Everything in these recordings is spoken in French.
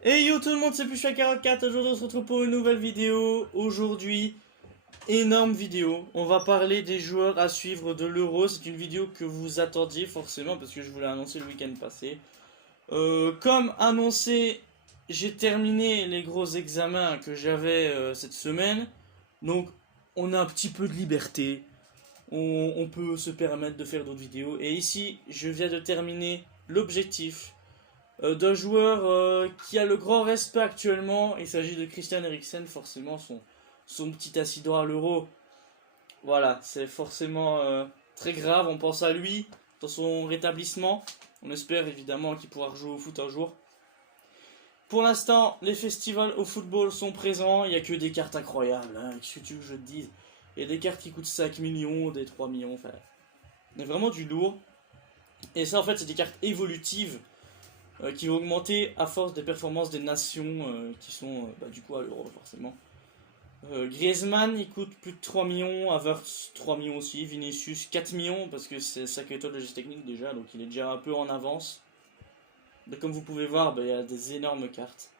Hey yo tout le monde, c'est Pluchua44, aujourd'hui on se retrouve pour une nouvelle vidéo. Aujourd'hui, énorme vidéo, on va parler des joueurs à suivre de l'Euro. C'est une vidéo que vous attendiez forcément parce que je vous l'ai annoncé le week-end passé. Comme annoncé, j'ai terminé les gros examens que j'avais cette semaine. Donc on a un petit peu de liberté, on peut se permettre de faire d'autres vidéos. Et ici, je viens de terminer l'objectif d'un joueur qui a le grand respect actuellement. Il s'agit de Christian Eriksen, forcément son petit accident à l'Euro. Voilà, c'est forcément très grave. On pense à lui dans son rétablissement. On espère évidemment qu'il pourra rejouer au foot un jour. Pour l'instant, les festivals au football sont présents. Il n'y a que des cartes incroyables. Hein. Qu'est-ce que tu veux que je te dise? Il y a des cartes qui coûtent 5 millions, des 3 millions. Enfin, il y a vraiment du lourd. Et ça, en fait, c'est des cartes évolutives qui vont augmenter à force des performances des nations qui sont du coup à l'euro forcément. Griezmann il coûte plus de 3 millions, Havertz 3 millions aussi, Vinicius 4 millions parce que c'est 5 étoiles de geste technique déjà, donc il est déjà un peu en avance. Donc, comme vous pouvez voir, il y a des énormes cartes.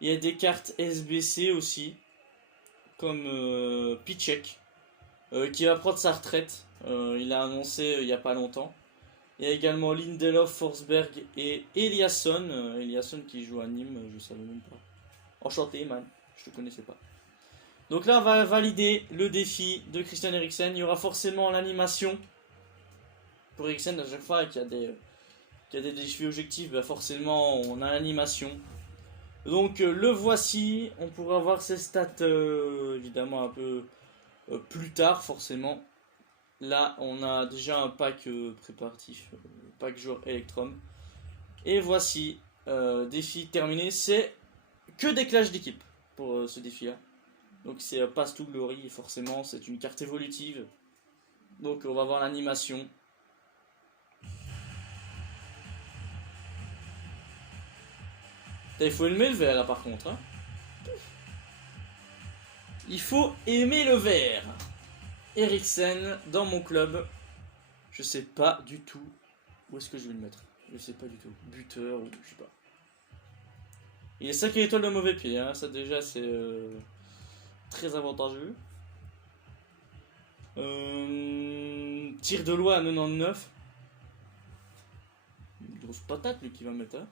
Il y a des cartes SBC aussi, comme Piszczek, qui va prendre sa retraite. Il a annoncé il n'y a pas longtemps. Il y a également Lindelof, Forsberg et Eliasson. Eliasson qui joue à Nîmes, je savais même pas. Enchanté, man. Je te connaissais pas. Donc là, on va valider le défi de Christian Eriksen. Il y aura forcément l'animation. Pour Eriksen, à chaque fois qu'il y a des défis objectifs, forcément, on a l'animation. Donc le voici. On pourra voir ses stats, évidemment, un peu plus tard, forcément. Là, on a déjà un pack préparatif, pack joueur Electrum. Et voici, défi terminé. C'est que des clashs d'équipe pour ce défi-là. Donc c'est Pass to Glory, forcément, c'est une carte évolutive. Donc on va voir l'animation. Il faut aimer le vert là par contre. Hein. Il faut aimer le vert. Eriksen dans mon club. Je sais pas du tout où est-ce que je vais le mettre. Je sais pas du tout. Buteur ou je sais pas. Il est 5 étoiles de mauvais pied. Hein. Ça déjà c'est très avantageux. Tir de loi à 99. Une grosse patate lui qui va mettre. Hein.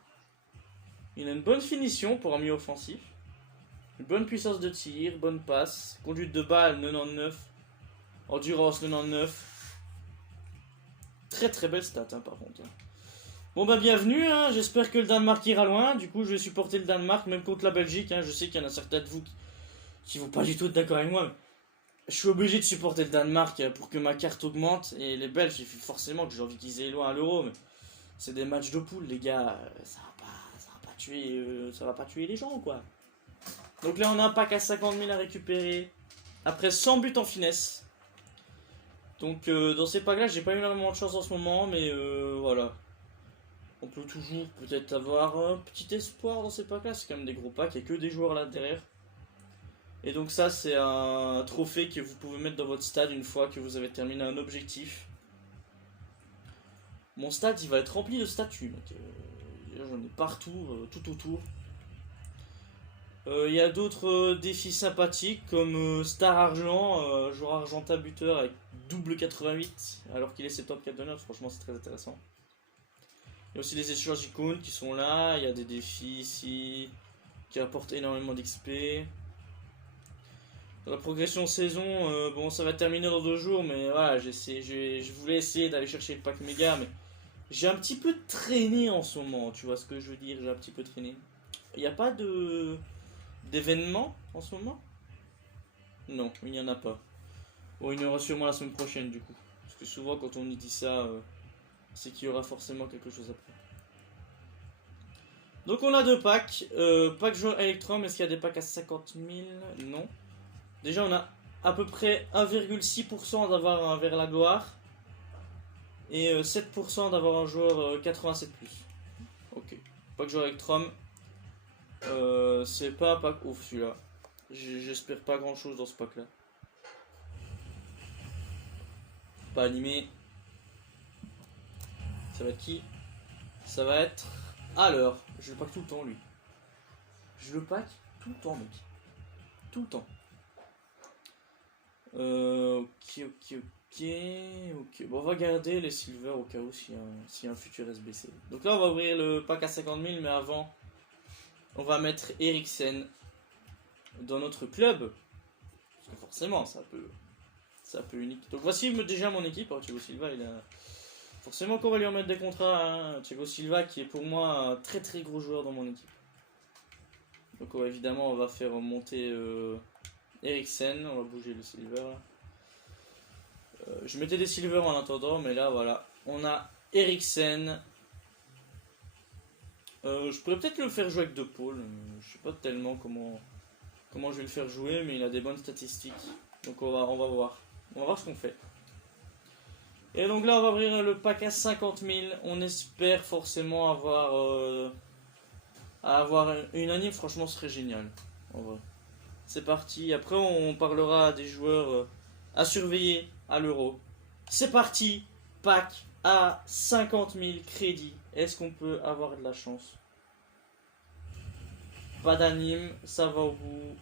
Il a une bonne finition pour un milieu offensif. Une bonne puissance de tir, bonne passe. Conduite de balle 99. Endurance 99. Très très belle stat hein, par contre. Bon bah bienvenue, hein. J'espère que le Danemark ira loin. Du coup je vais supporter le Danemark même contre la Belgique. Hein. Je sais qu'il y en a certains de vous qui vont pas du tout être d'accord avec moi. Mais je suis obligé de supporter le Danemark pour que ma carte augmente. Et les Belges, il faut forcément que j'ai envie qu'ils aient loin à l'Euro. Mais c'est des matchs de poule les gars. Ça va pas tuer les gens quoi. Donc là on a un pack à 50 000 à récupérer. Après 100 buts en finesse. Donc dans ces packs là j'ai pas eu énormément de chance en ce moment. Mais voilà. On peut toujours peut-être avoir un petit espoir dans ces packs là. C'est quand même des gros packs. Il n'y a que des joueurs là derrière. Et donc ça c'est un trophée que vous pouvez mettre dans votre stade une fois que vous avez terminé un objectif. Mon stade il va être rempli de statues. Donc j'en ai partout, tout autour. Il y a d'autres défis sympathiques comme Star Argent, joueur argentin buteur avec double 88 alors qu'il est 74 d'honneur, franchement c'est très intéressant. Il y a aussi les échanges icônes qui sont là, il y a des défis ici qui apportent énormément d'XP. Dans la progression saison, bon ça va terminer dans 2 jours mais voilà, je voulais essayer d'aller chercher le pack méga mais j'ai un petit peu traîné en ce moment, tu vois ce que je veux dire, j'ai un petit peu traîné. Il n'y a pas d'événements en ce moment? Non, il n'y en a pas. Bon, il y en aura sûrement la semaine prochaine du coup. Parce que souvent quand on y dit ça, c'est qu'il y aura forcément quelque chose après. Donc on a 2 packs. Pack joueur Electrum, est-ce qu'il y a des packs à 50 000? Non. Déjà on a à peu près 1,6% d'avoir un vers la gloire. Et 7% d'avoir un joueur 87+. Ok. Pack joueur Electrum. C'est pas un pack ouf celui-là. J'espère pas grand chose dans ce pack là. Pas animé. Ça va être qui? Ça va être. Alors, je le pack tout le temps lui. Je le pack tout le temps, mec. Tout le temps. Ok. Bon, on va garder les silver au cas où s'il y a un futur SBC. Donc là, on va ouvrir le pack à 50 000, mais avant, on va mettre Eriksen dans notre club. Parce que forcément, c'est un peu unique. Donc voici déjà mon équipe. Oh, Thiago Silva, il a... Forcément qu'on va lui remettre des contrats. Hein. Thiago Silva, qui est pour moi un très très gros joueur dans mon équipe. Donc évidemment, on va faire monter Eriksen. On va bouger le silver. Je mettais des silver en attendant, mais là, voilà. On a Eriksen. Je pourrais peut-être le faire jouer avec De Paul. Je sais pas tellement comment je vais le faire jouer, mais il a des bonnes statistiques. Donc on va voir. On va voir ce qu'on fait. Et donc là, on va ouvrir le pack à 50 000. On espère forcément avoir une année. Franchement, ce serait génial. En vrai. C'est parti. Après, on parlera des joueurs à surveiller à l'euro. C'est parti. Pack à 50 000 crédits. Est-ce qu'on peut avoir de la chance? Pas d'anime. Ça va au bout.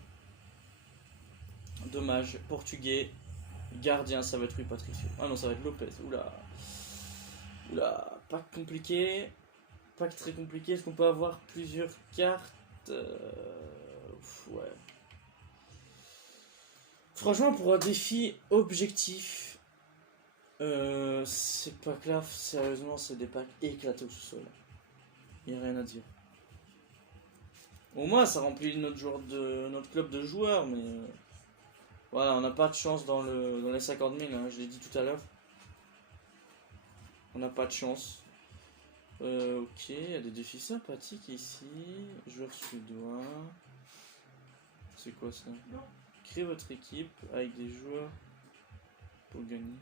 Dommage. Portugais. Gardien, ça va être Rui Patricio. Ah non, ça va être Lopez. Oula, pack compliqué. Pack très compliqué. Est-ce qu'on peut avoir plusieurs cartes? Ouais. Franchement, pour un défi objectif, ces packs-là, sérieusement, c'est des packs éclatés au sous-sol. Il n'y a rien à dire. Au moins, ça remplit notre club de joueurs, mais... Voilà, on n'a pas de chance dans les 50 000, hein, je l'ai dit tout à l'heure. On n'a pas de chance. Ok, il y a des défis sympathiques ici. Joueur suédois. C'est quoi ça? Créez votre équipe avec des joueurs pour gagner.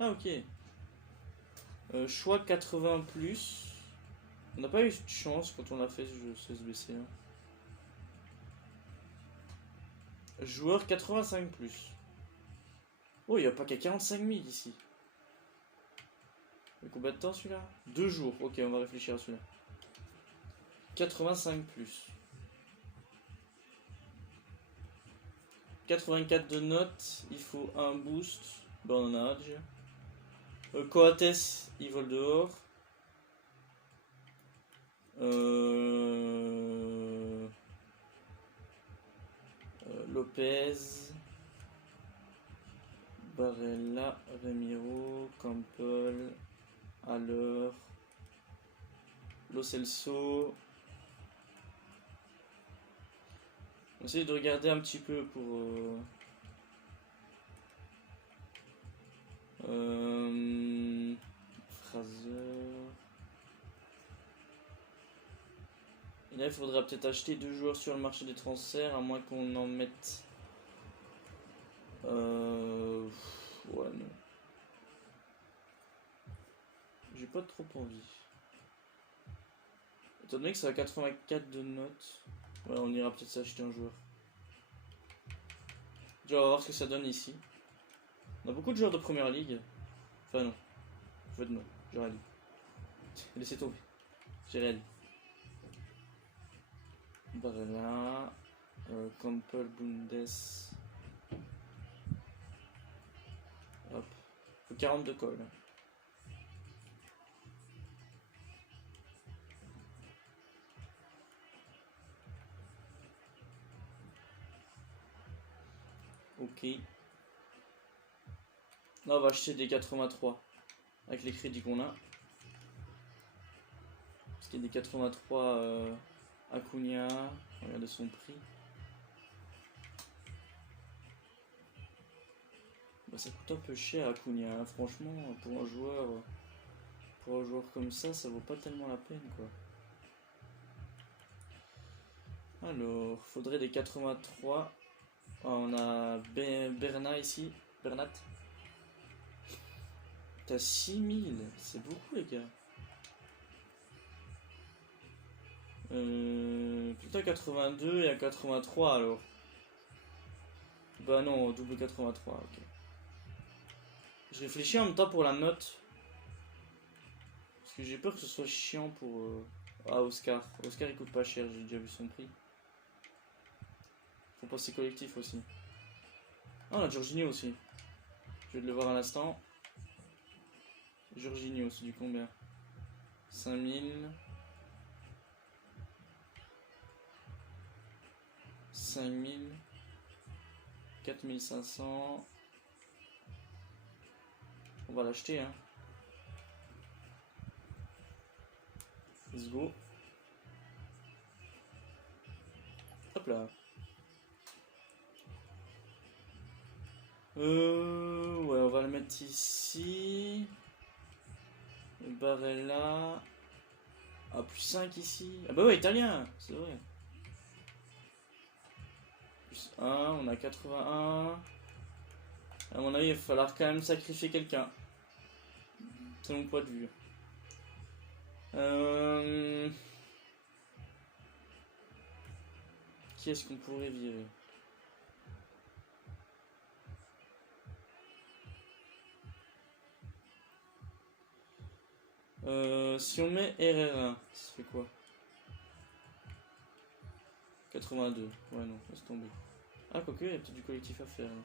Ah ok. Choix 80+. On n'a pas eu de chance quand on a fait ce SBC. Hein. Joueur 85+. Oh, il n'y a pas qu'à 45 000 ici. Mais combien de temps celui-là? 2 jours. Ok, on va réfléchir à celui-là. 85+. 84 de notes. Il faut un boost. Bon, on en a déjà. Coates, il vole dehors. Lopez, Barella, Remiro, Campbell, Haller, Lo Celso. On essaie de regarder un petit peu pour Fraser. Et là, il faudra peut-être acheter 2 joueurs sur le marché des transferts, à moins qu'on en mette. Ouais, non. J'ai pas trop envie. Étant donné que ça a 84 de notes, ouais, on ira peut-être s'acheter un joueur. Déjà, on va voir ce que ça donne ici. On a beaucoup de joueurs de première ligue. Enfin, non. En fait, non. J'ai rien dit. Laissez tomber. J'ai rien dit. Barella, Campbell, Bundes. Hop. Faut 42 calls. Ok. Là, on va acheter des 83 avec les crédits qu'on a. Parce qu'il y a des 83 Acuna. Regardez son prix. Bah, ça coûte un peu cher Acuna. Hein. Franchement, pour un joueur comme ça vaut pas tellement la peine quoi. Alors, faudrait des 83. Ah, on a Bernat ici. Bernat. T'as 6000. C'est beaucoup les gars. Plutôt à 82 et à 83 alors. Bah non, double 83, ok. Je réfléchis en même temps pour la note. Parce que j'ai peur que ce soit chiant pour... Ah, Oscar. Oscar, il coûte pas cher, j'ai déjà vu son prix. Faut passer collectif aussi. Ah, on a Jorginho aussi. Je vais de le voir à l'instant. Jorginho, c'est du combien? 5000. 5000. 4500. On va l'acheter, hein. Let's go. Hop là. Ouais, on va le mettre ici. Barella. Ah, plus 5 ici. Ah bah ouais, italien, c'est vrai. Plus 1, on a 81. À mon avis, il va falloir quand même sacrifier quelqu'un. C'est mon point de vue. Qui est-ce qu'on pourrait virer? Si on met RR1, ça fait quoi? 82. Ouais, non, laisse tomber. Ah, quoique, il y a peut-être du collectif à faire. Là.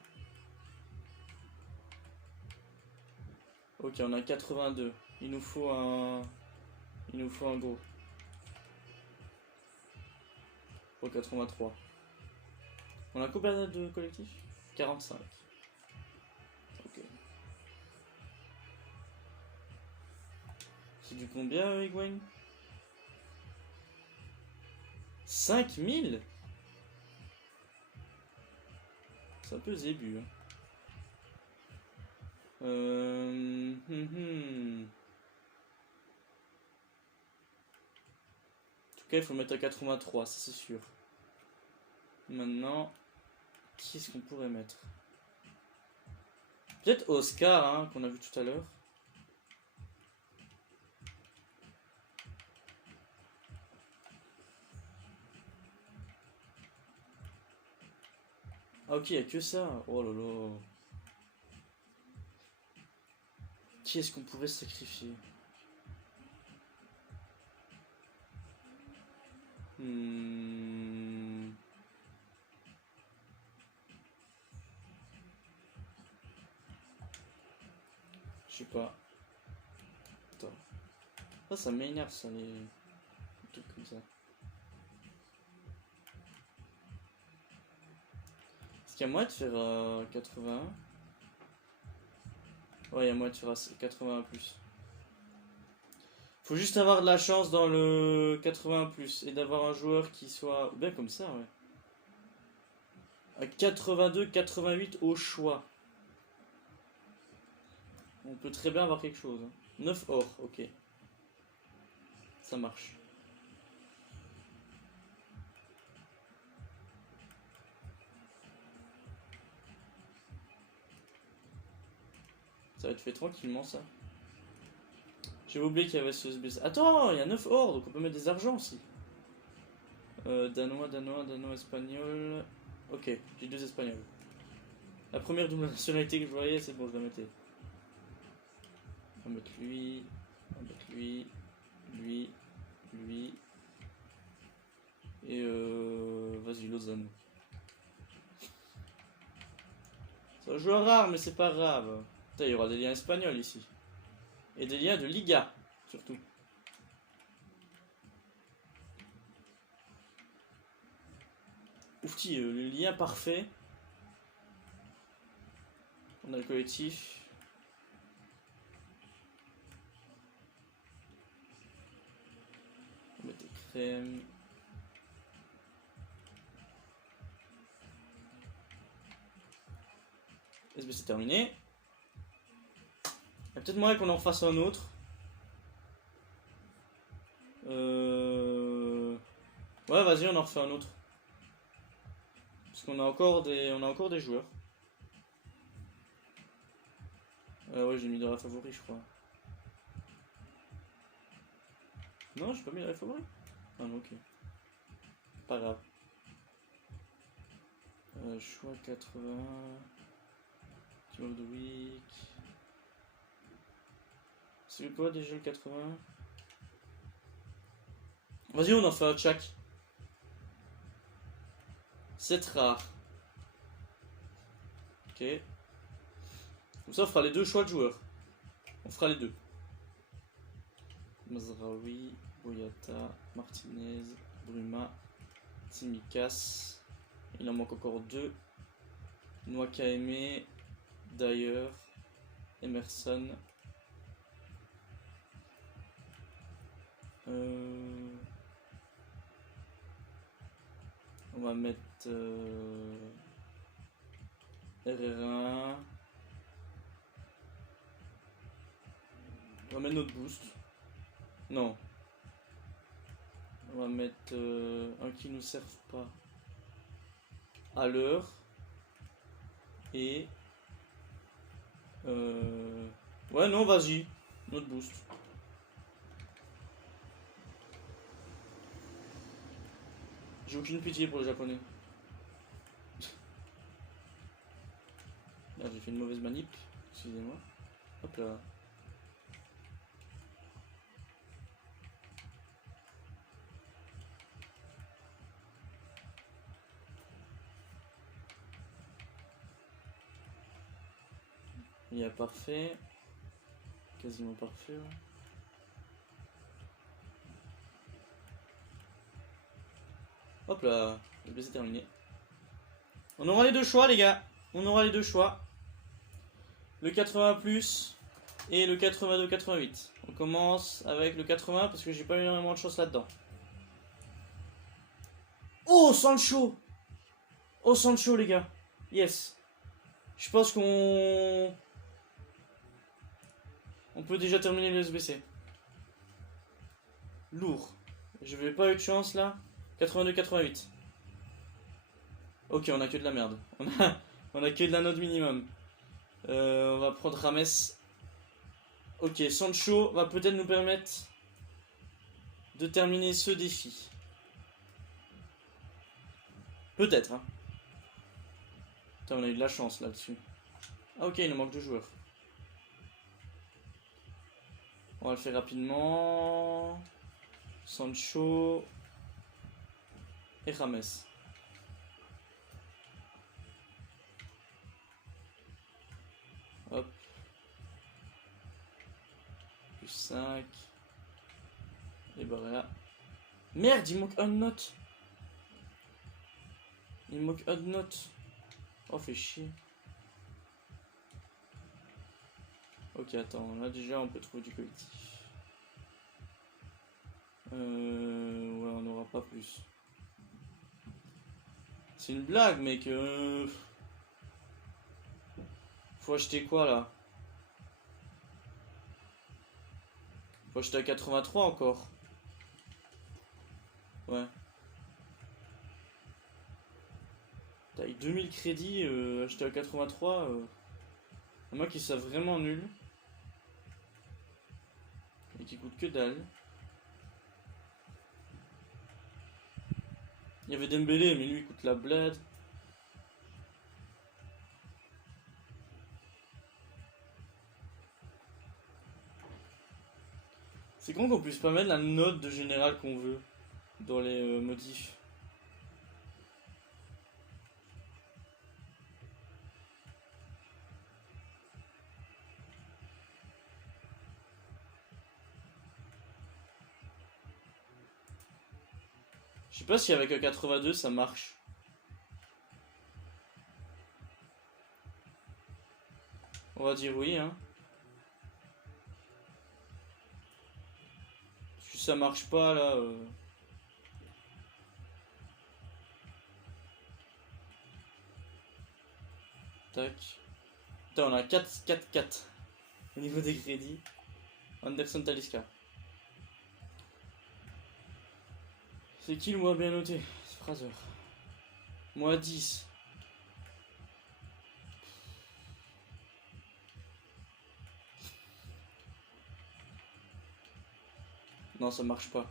Ok, on a 82. Il nous faut un go. Pour 83. On a combien de collectif? 45. Ok. C'est du combien, Higuain? 5000? C'est un peu zébu. Hein. En tout cas, il faut le mettre à 83, ça c'est sûr. Maintenant, qui est-ce qu'on pourrait mettre? Peut-être Oscar, hein, qu'on a vu tout à l'heure. Ah ok, il n'y a que ça. Oh là là. Qui est-ce qu'on pourrait sacrifier? Je sais pas. Attends. Ça m'énerve ça, les trucs comme ça. Est-ce qu'il y a moyen de faire 81? Ouais, il y a moyen de faire 81 plus. Faut juste avoir de la chance dans le 80 plus et d'avoir un joueur qui soit bien comme ça, ouais. À 82, 88 au choix. On peut très bien avoir quelque chose. 9 or, ok. Ça marche. Ça va être fait tranquillement ça. J'ai oublié qu'il y avait ce SBC. Attends, il y a 9 or, donc on peut mettre des argents aussi. Danois, espagnol. Ok, j'ai 2 espagnols. La première double nationalité que je voyais, c'est bon, je la mettais. On va mettre lui, lui. Et vas-y, Lozano. C'est un joueur rare, mais c'est pas grave. Putain, il y aura des liens espagnols ici. Et des liens de Liga, surtout. Oufti, le lien parfait. On a le collectif. On va mettre des crèmes. SB c'est terminé. Il y a peut-être moyen qu'on en refasse un autre. Ouais, vas-y, on en refait un autre. Parce qu'on a encore des joueurs. Ouais, j'ai mis dans la favori, je crois. Non, j'ai pas mis dans la favori. Ah non, ok. Pas grave. Choix 80. Team of the Week. C'est quoi déjà le 80? Vas-y, on en fait un check. C'est rare. Ok. Comme ça, on fera les deux choix de joueurs. On fera les deux. Mazraoui, Boyata, Martinez, Bruma, Tsimikas. Il en manque encore deux. Nwakaeme, Dyer, Emerson. On va mettre RR1. On va mettre notre boost. Non. On va mettre un qui nous serve pas à l'heure. Et ouais, non, vas-y. Notre boost. J'ai aucune pitié pour les japonais. Là, j'ai fait une mauvaise manip. Excusez-moi. Hop là. Il y a parfait. Quasiment parfait. Ouais. Hop là. Le blessé terminé. On aura les deux choix, les gars. On aura les deux choix. Le 80 plus et le 82-88. On commence avec le 80 parce que j'ai pas eu énormément de chance là-dedans. Oh, Sancho! Oh, Sancho, les gars. Yes. Je pense qu'on peut déjà terminer le SBC. Lourd. Je vais pas eu de chance là. 82-88. Ok, on a que de la merde. On a que de la note minimum. On va prendre Rames. Ok, Sancho va peut-être nous permettre de terminer ce défi. Peut-être. Hein. Putain, on a eu de la chance là-dessus. Ah ok, il nous manque 2 joueurs. On va le faire rapidement. Sancho et Rames. Hop. Plus 5. Et bah là. Merde, il manque une note. Il manque une note. Oh, fait chier. Ok, attends, là déjà on peut trouver du collectif. Ouais, on n'aura pas plus. C'est une blague, mec. Faut acheter quoi là? Faut acheter à 83 encore. Ouais. Avec 2000 crédits, acheter à 83. Moi qui savent vraiment nul. Et qui coûte que dalle. Il y avait Dembélé, mais lui il coûte la blade. C'est con qu'on puisse pas mettre la note de général qu'on veut dans les modifs. Je sais pas si avec un 82 ça marche. On va dire oui, hein. Si ça marche pas là. Tac. Putain, on a 4-4-4 au niveau des crédits. Anderson Talisca. C'est qui le moins bien noté? C'est Fraser. Moins 10. Non, ça marche pas.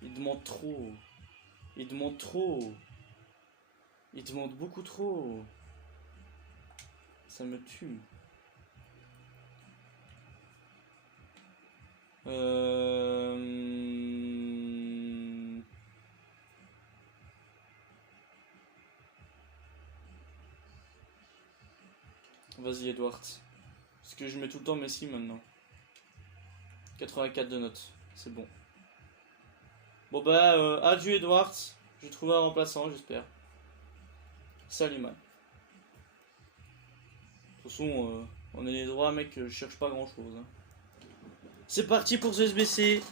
Il demande trop. Il demande trop. Il demande beaucoup trop. Ça me tue. Vas-y Edwards. Parce que je mets tout le temps Messi maintenant. 84 de notes, c'est bon. Bon bah, adieu Edwards. Je vais trouver un remplaçant, j'espère. Salut man. De toute façon, on est les droits, mec, je cherche pas grand chose. Hein. C'est parti pour ce SBC.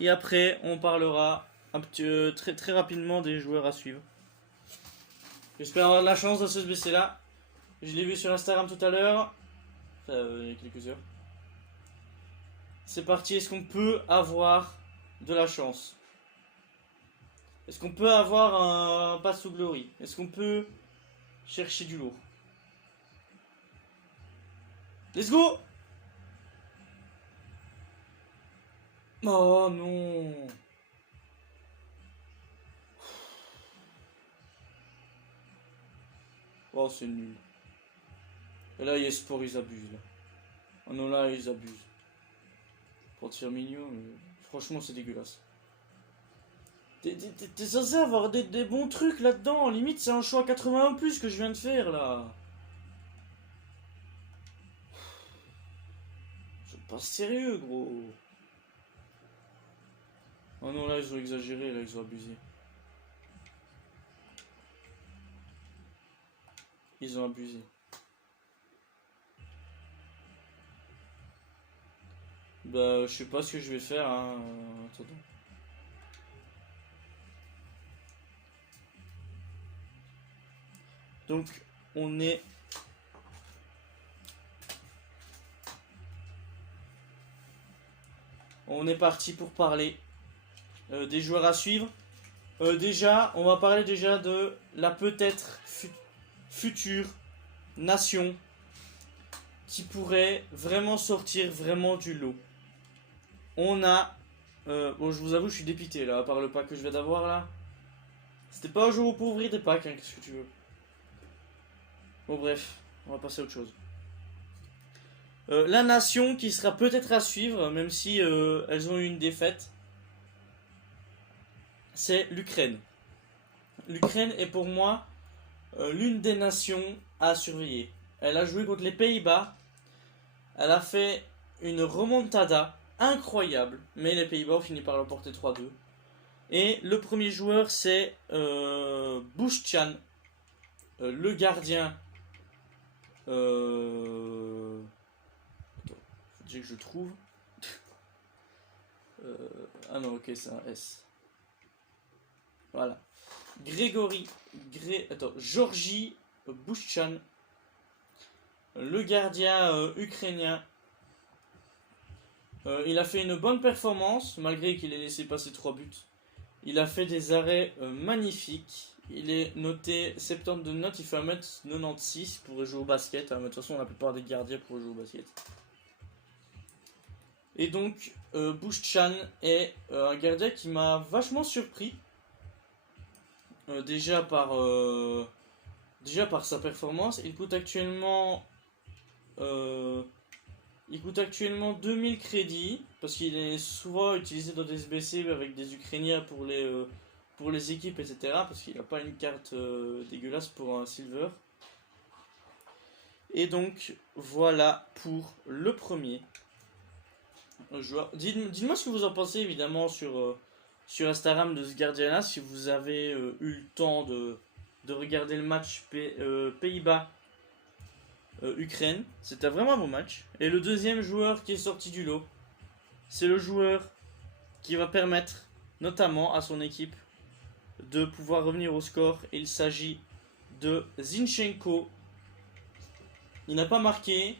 Et après, on parlera très, très rapidement des joueurs à suivre. J'espère avoir de la chance dans ce SBC là. Je l'ai vu sur Instagram tout à l'heure. Enfin, il y a quelques heures. C'est parti, est-ce qu'on peut avoir de la chance? Est-ce qu'on peut avoir un pass sous glory? Est-ce qu'on peut chercher du lourd? Let's go! Oh non! Oh, c'est nul. Et là, Sport, ils abusent. Là. Oh non, là, ils abusent. Pour te faire mignon, mais franchement, c'est dégueulasse. T'es censé avoir des bons trucs là-dedans. Limite, c'est un choix 81 plus que je viens de faire là. C'est pas sérieux, gros. Oh non, là, ils ont exagéré, là, ils ont abusé. Ils ont abusé. Bah, je sais pas ce que je vais faire, hein. Attends. Donc, on est... On est parti pour parler des joueurs à suivre. Déjà, on va parler déjà de la peut-être future nation qui pourrait vraiment sortir vraiment du lot. On a... bon, je vous avoue, je suis dépité là, par le pack que je viens d'avoir là. C'était pas un jour pour ouvrir des packs, hein, qu'est-ce que tu veux. Bon bref, on va passer à autre chose. La nation qui sera peut-être à suivre, même si elles ont eu une défaite, c'est l'Ukraine. L'Ukraine est pour moi l'une des nations à surveiller. Elle a joué contre les Pays-Bas. Elle a fait une remontada incroyable, mais les Pays-Bas ont fini par l'emporter 3-2. Et le premier joueur, c'est Bushchan, le gardien. Attends, faut déjà que je trouve. Ah non, ok, c'est un S. Voilà. Georgi Bushchan, le gardien ukrainien. Il a fait une bonne performance, malgré qu'il ait laissé passer 3 buts. Il a fait des arrêts magnifiques. Il est noté 70 de notes, il fait 1m96 pour jouer au basket. De toute façon, la plupart des gardiens pour jouer au basket. Et donc, Bushchan est un gardien qui m'a vachement surpris. Déjà par sa performance. Il coûte actuellement 2000 crédits, parce qu'il est souvent utilisé dans des SBC avec des Ukrainiens pour les équipes, etc. Parce qu'il n'a pas une carte dégueulasse pour un silver. Et donc, voilà pour le premier joueur. Dites-moi ce que vous en pensez, évidemment, sur Instagram de ce gardien-là, si vous avez eu le temps de regarder le match Pays-Bas. Ukraine, c'était vraiment un bon match. Et le deuxième joueur qui est sorti du lot, c'est le joueur qui va permettre notamment à son équipe de pouvoir revenir au score. Et il s'agit de Zinchenko. Il n'a pas marqué,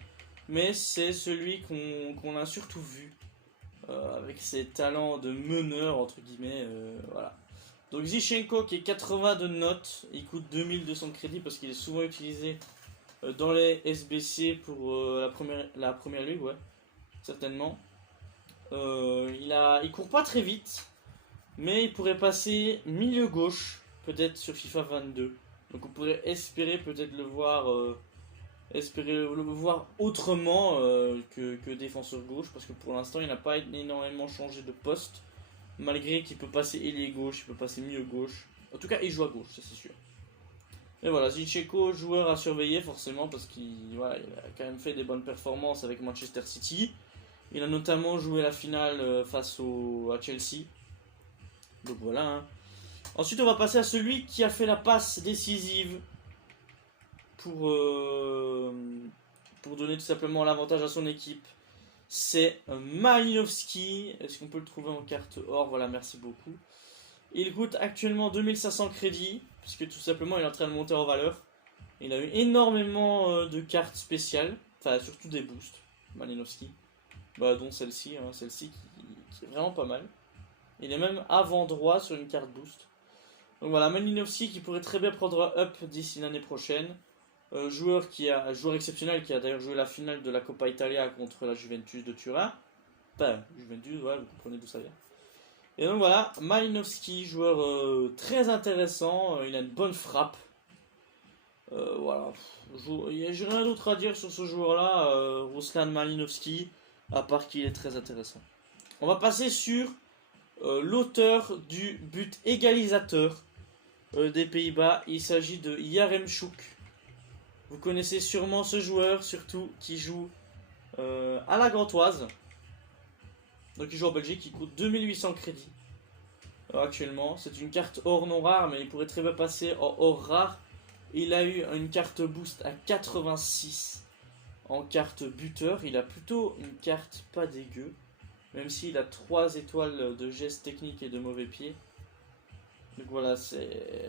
mais c'est celui qu'on a surtout vu avec ses talents de meneur entre guillemets. Voilà. Donc Zinchenko qui est 80 de notes, il coûte 2200 crédits parce qu'il est souvent utilisé dans les SBC pour la première ligue, ouais, certainement. Il court pas très vite, mais il pourrait passer milieu gauche, peut-être sur FIFA 22. Donc on pourrait espérer peut-être le voir espérer le voir autrement que défenseur gauche, parce que pour l'instant il n'a pas énormément changé de poste, malgré qu'il peut passer ailier gauche, il peut passer milieu gauche. En tout cas, il joue à gauche, ça c'est sûr. Et voilà, Zinchenko, joueur à surveiller forcément, parce qu'il a quand même fait des bonnes performances avec Manchester City. Il a notamment joué la finale face à Chelsea. Donc voilà. Hein. Ensuite, on va passer à celui qui a fait la passe décisive pour donner tout simplement l'avantage à son équipe. C'est Malinowski. Est-ce qu'on peut le trouver en carte or? Voilà, merci beaucoup. Il coûte actuellement 2500 crédits, puisque tout simplement il est en train de monter en valeur. Il a eu énormément de cartes spéciales, enfin surtout des boosts, Malinowski. Dont celle-ci, hein, celle-ci qui est vraiment pas mal. Il est même avant droit sur une carte boost. Donc voilà, Malinowski qui pourrait très bien prendre un up d'ici l'année prochaine. Joueur exceptionnel qui a d'ailleurs joué la finale de la Coppa Italia contre la Juventus de Turin. Enfin, Juventus, ouais, vous comprenez d'où ça vient. Et donc voilà, Malinowski, joueur très intéressant, il a une bonne frappe. Voilà, j'ai rien d'autre à dire sur ce joueur-là, Ruslan Malinowski, à part qu'il est très intéressant. On va passer sur l'auteur du but égalisateur des Pays-Bas. Il s'agit de Yaremchuk. Vous connaissez sûrement ce joueur, surtout qui joue à la Gantoise. Donc il joue en Belgique, il coûte 2800 crédits actuellement. C'est une carte or non rare, mais il pourrait très bien passer en or rare. Il a eu une carte boost à 86 en carte buteur. Il a plutôt une carte pas dégueu, même s'il a 3 étoiles de gestes techniques et de mauvais pieds. Donc voilà,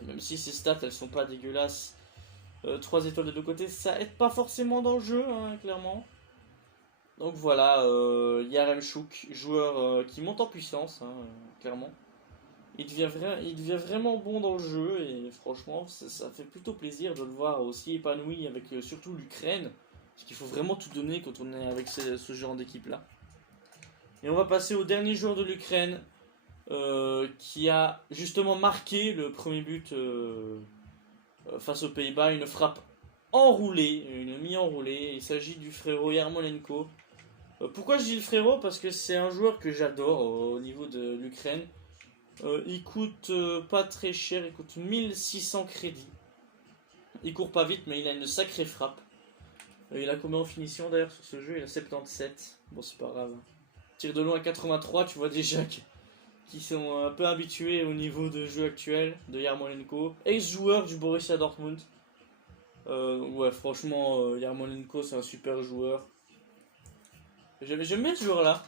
même si ses stats elles sont pas dégueulasses, 3 étoiles de deux côtés, ça aide pas forcément dans le jeu, hein, clairement. Donc voilà, Yaremchuk, joueur qui monte en puissance, hein, clairement. Il devient vraiment bon dans le jeu et franchement, ça fait plutôt plaisir de le voir aussi épanoui avec surtout l'Ukraine. Parce qu'il faut vraiment tout donner quand on est avec ce genre d'équipe-là. Et on va passer au dernier joueur de l'Ukraine qui a justement marqué le premier but face aux Pays-Bas, une frappe enroulée, une mi-enroulée. Il s'agit du frérot Yarmolenko. Pourquoi je dis le frérot? Parce que c'est un joueur que j'adore au niveau de l'Ukraine. Il coûte pas très cher, il coûte 1600 crédits. Il court pas vite, mais il a une sacrée frappe. Il a combien en finition d'ailleurs sur ce jeu? Il a 77. Bon, c'est pas grave. Tire de loin à 83, tu vois déjà qui sont un peu habitués au niveau de jeu actuel de Yarmolenko. Ex-joueur du Borussia Dortmund. Ouais, franchement, Yarmolenko, c'est un super joueur. J'aime bien ce joueur-là.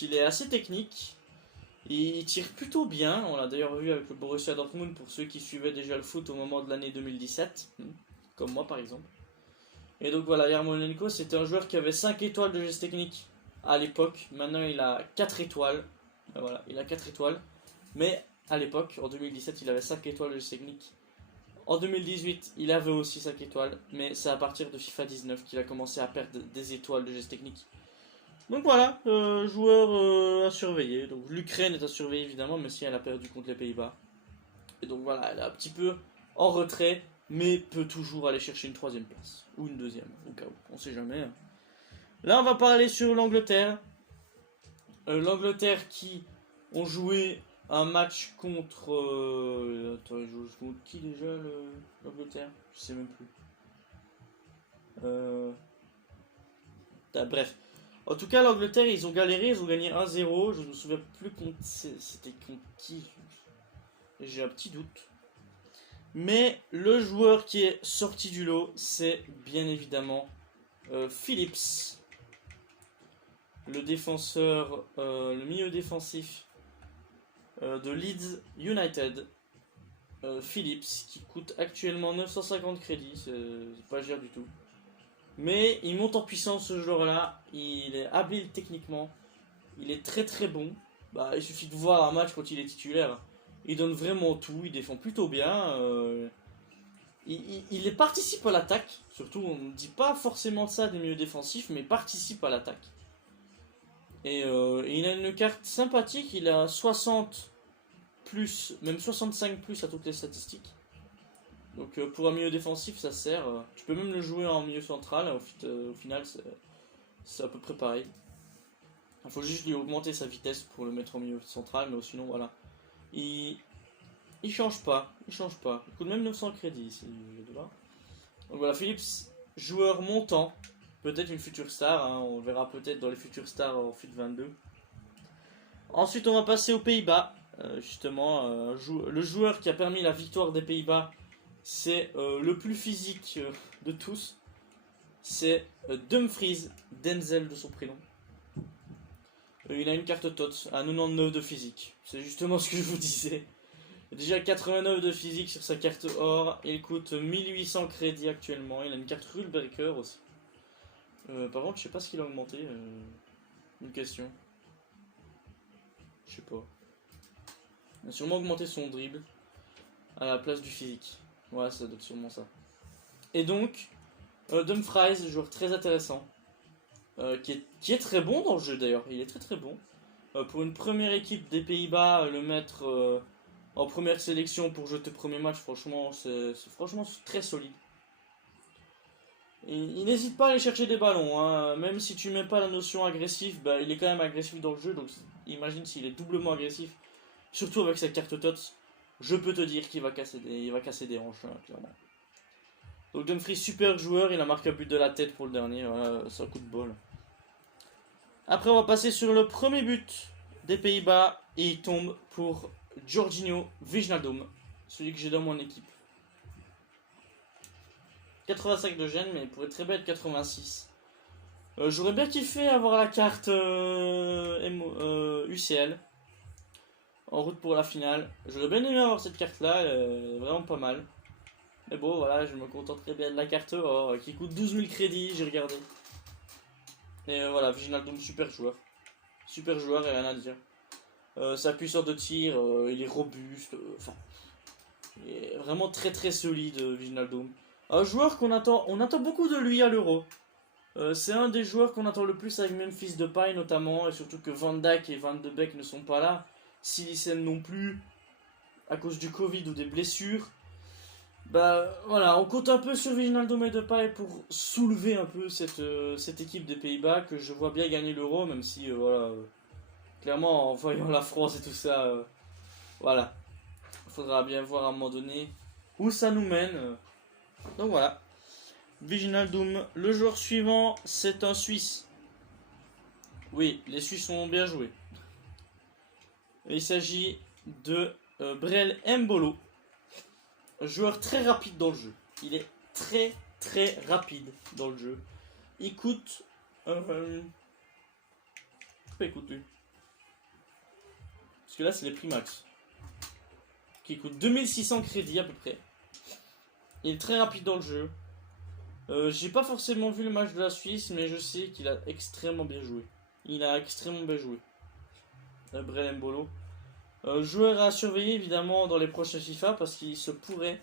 Il est assez technique. Il tire plutôt bien. On l'a d'ailleurs vu avec le Borussia Dortmund pour ceux qui suivaient déjà le foot au moment de l'année 2017. Comme moi, par exemple. Et donc voilà, Yarmolenko, c'était un joueur qui avait 5 étoiles de geste technique à l'époque. Maintenant, il a 4 étoiles. Voilà, il a 4 étoiles. Mais à l'époque, en 2017, il avait 5 étoiles de geste technique. En 2018, il avait aussi 5 étoiles. Mais c'est à partir de FIFA 19 qu'il a commencé à perdre des étoiles de geste technique. Donc voilà, joueur à surveiller. Donc l'Ukraine est à surveiller évidemment, même si elle a perdu contre les Pays-Bas. Et donc voilà, elle est un petit peu en retrait, mais peut toujours aller chercher une 3ème place. Ou une 2ème, au cas où, on sait jamais. Hein. Là on va parler sur l'Angleterre. L'Angleterre qui ont joué un match contre... Attends, ils jouent contre qui déjà l'Angleterre? Je sais même plus. Bref. En tout cas, l'Angleterre, ils ont galéré, ils ont gagné 1-0. Je ne me souviens plus c'était contre qui. J'ai un petit doute. Mais le joueur qui est sorti du lot, c'est bien évidemment Phillips. Le défenseur, le milieu défensif de Leeds United. Phillips, qui coûte actuellement 950 crédits, c'est pas cher du tout. Mais il monte en puissance ce joueur-là, il est habile techniquement, il est très très bon. Il suffit de voir un match quand il est titulaire, il donne vraiment tout, il défend plutôt bien. Il participe à l'attaque, surtout on ne dit pas forcément ça des milieux défensifs, mais participe à l'attaque. Et il a une carte sympathique, il a 60 plus, même 65 plus à toutes les statistiques. Donc pour un milieu défensif, ça sert. Tu peux même le jouer en milieu central. Au final, c'est à peu près pareil. Il faut juste lui augmenter sa vitesse pour le mettre en milieu central, mais sinon voilà. Il change pas, il change pas. Il coûte même 900 crédits ici. Donc voilà, Phillips, joueur montant. Peut-être une future star, hein, on verra peut-être dans les futures stars en FUT 22. Ensuite, on va passer aux Pays-Bas. Justement, le joueur qui a permis la victoire des Pays-Bas, c'est le plus physique de tous. C'est Dumfries, Denzel de son prénom. Il a une carte TOTS à 99 de physique. C'est justement ce que je vous disais. Déjà 89 de physique sur sa carte or. Il coûte 1800 crédits actuellement. Il a une carte Rule Breaker aussi. Par contre, je sais pas ce qu'il a augmenté. Une question. Je sais pas. Il a sûrement augmenté son dribble à la place du physique. Ouais, ça doit être sûrement ça. Et donc, Dumfries, joueur très intéressant. Qui est très bon dans le jeu d'ailleurs. Il est très très bon. Pour une première équipe des Pays-Bas, le mettre en première sélection pour jouer tes premiers matchs, franchement, c'est très solide. Et il n'hésite pas à aller chercher des ballons, hein. Même si tu mets pas la notion agressive, bah, il est quand même agressif dans le jeu. Donc imagine s'il est doublement agressif, surtout avec sa carte TOTS, je peux te dire qu'il va casser des hanches, hein, clairement. Donc Dumfries, super joueur, il a marqué un but de la tête pour le dernier, voilà, c'est un coup de bol. Après on va passer sur le premier but des Pays-Bas et il tombe pour Jorginho Wijnaldum, celui que j'ai dans mon équipe. 85 de gêne, mais il pourrait très bien être 86. J'aurais bien kiffé avoir la carte UCL en route pour la finale. J'aurais bien aimé avoir cette carte là, elle est vraiment pas mal. Mais bon, voilà, je me contenterai bien de la carte or qui coûte 12 000 crédits, j'ai regardé. Et voilà, Wijnaldum, super joueur. Super joueur, et rien à dire. Sa puissance de tir, il est robuste. Enfin, il est vraiment très très solide, Wijnaldum. Un joueur on attend beaucoup de lui à l'Euro. C'est un des joueurs qu'on attend le plus avec Memphis Depay notamment, et surtout que Van Dijk et Van de Beek ne sont pas là. Silicen non plus, à cause du Covid ou des blessures. Bah voilà, on compte un peu sur Wijnaldum et Depay pour soulever un peu cette équipe des Pays-Bas que je vois bien gagner l'Euro, même si voilà, clairement en voyant la France et tout ça, voilà, il faudra bien voir à un moment donné où ça nous mène. Donc voilà, Wijnaldum. Le joueur suivant, c'est un Suisse. Oui, les Suisses ont bien joué. Il s'agit de Brel Mbolo. Joueur très rapide dans le jeu. Il est très très rapide dans le jeu. Il coûte... Pourquoi il coûte lui? Parce que là c'est les prix max. Qui coûte 2600 crédits à peu près. Il est très rapide dans le jeu. J'ai pas forcément vu le match de la Suisse, mais je sais qu'il a extrêmement bien joué. Il a extrêmement bien joué. Brel Mbolo. Joueur à surveiller évidemment dans les prochains FIFA parce qu'il se pourrait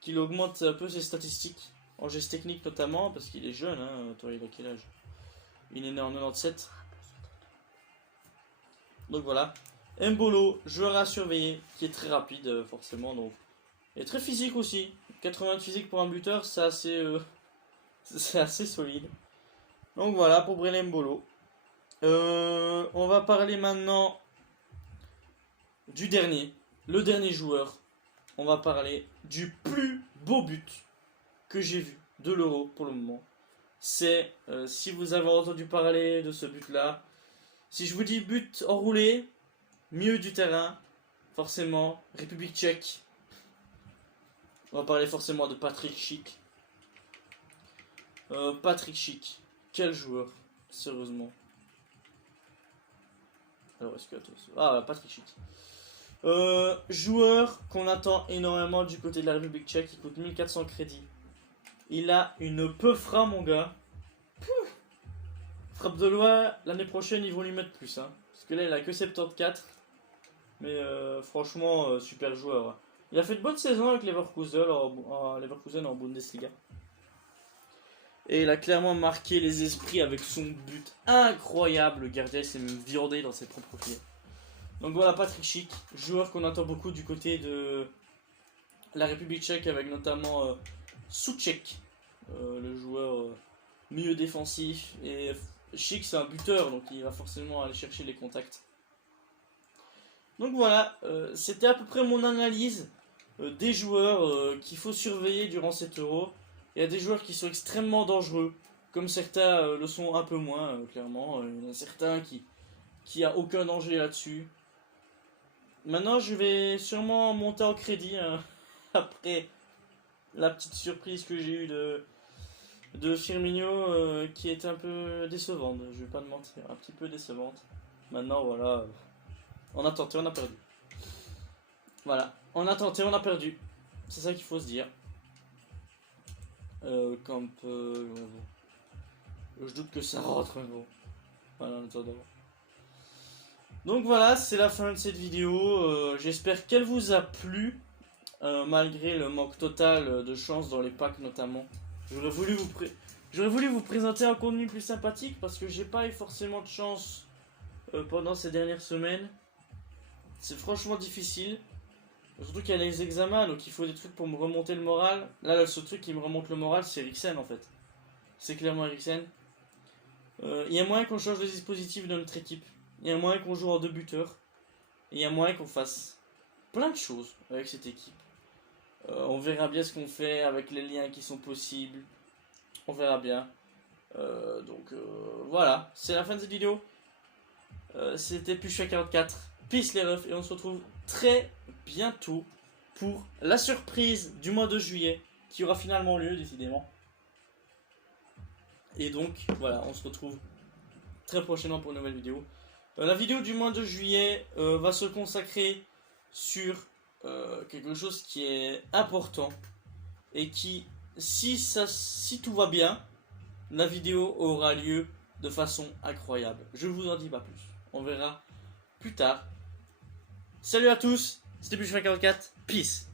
qu'il augmente un peu ses statistiques en geste technique notamment parce qu'il est jeune. Hein. Toi, il a quel âge? Il est né en 97. Donc voilà. Mbolo, joueur à surveiller qui est très rapide forcément donc. Et très physique aussi. 80 de physique pour un buteur, c'est assez solide. Donc voilà pour Brel Mbolo. On va parler maintenant du dernier, le dernier joueur. On va parler du plus beau but que j'ai vu de l'Euro pour le moment. C'est, si vous avez entendu parler de ce but-là, si je vous dis but enroulé, milieu du terrain, forcément, République tchèque. On va parler forcément de Patrick Schick. Patrick Schick, quel joueur, sérieusement. Alors, est-ce que... Ah, Patrick Schick. Joueur qu'on attend énormément du côté de la République tchèque, il coûte 1400 crédits. Il a une peufra, mon gars. Pouf. Frappe de loi, l'année prochaine ils vont lui mettre plus. Hein. Parce que là il a que 74. Mais franchement, super joueur. Il a fait de bonnes saisons avec Leverkusen en Bundesliga. Et il a clairement marqué les esprits avec son but incroyable. Le gardien s'est même viandé dans ses propres pieds. Donc voilà Patrick Schick, joueur qu'on attend beaucoup du côté de la République tchèque avec notamment Souček, le joueur milieu défensif, et Schick c'est un buteur donc il va forcément aller chercher les contacts. Donc voilà, c'était à peu près mon analyse des joueurs qu'il faut surveiller durant cet Euro. Il y a des joueurs qui sont extrêmement dangereux, comme certains le sont un peu moins, clairement. Il y en a certains qui a aucun danger là-dessus. Maintenant, je vais sûrement monter en crédit après la petite surprise que j'ai eue de Firmino qui est un peu décevante, je vais pas te mentir, un petit peu décevante. Maintenant, voilà, on a tenté, on a perdu. Voilà, on a tenté, on a perdu. C'est ça qu'il faut se dire. Quand je doute que ça rentre, mais bon. Voilà, en attendant. Donc voilà, c'est la fin de cette vidéo. J'espère qu'elle vous a plu, malgré le manque total de chance dans les packs notamment. J'aurais voulu vous présenter un contenu plus sympathique parce que j'ai pas eu forcément de chance pendant ces dernières semaines. C'est franchement difficile. Surtout qu'il y a les examens, donc il faut des trucs pour me remonter le moral. Là, le seul truc qui me remonte le moral, c'est Eriksen en fait. C'est clairement Eriksen. Il y a moyen qu'on change le dispositif de notre équipe. Il y a moyen qu'on joue en deux buteurs. Et il y a moyen qu'on fasse plein de choses avec cette équipe. On verra bien ce qu'on fait avec les liens qui sont possibles. On verra bien. Voilà, c'est la fin de cette vidéo. C'était Puchua44. Peace les refs et on se retrouve très bientôt pour la surprise du mois de juillet qui aura finalement lieu décidément. Et donc voilà, on se retrouve très prochainement pour une nouvelle vidéo. La vidéo du mois de juillet va se consacrer sur quelque chose qui est important et qui, si tout va bien, la vidéo aura lieu de façon incroyable. Je vous en dis pas plus. On verra plus tard. Salut à tous, c'était Puchua44, peace.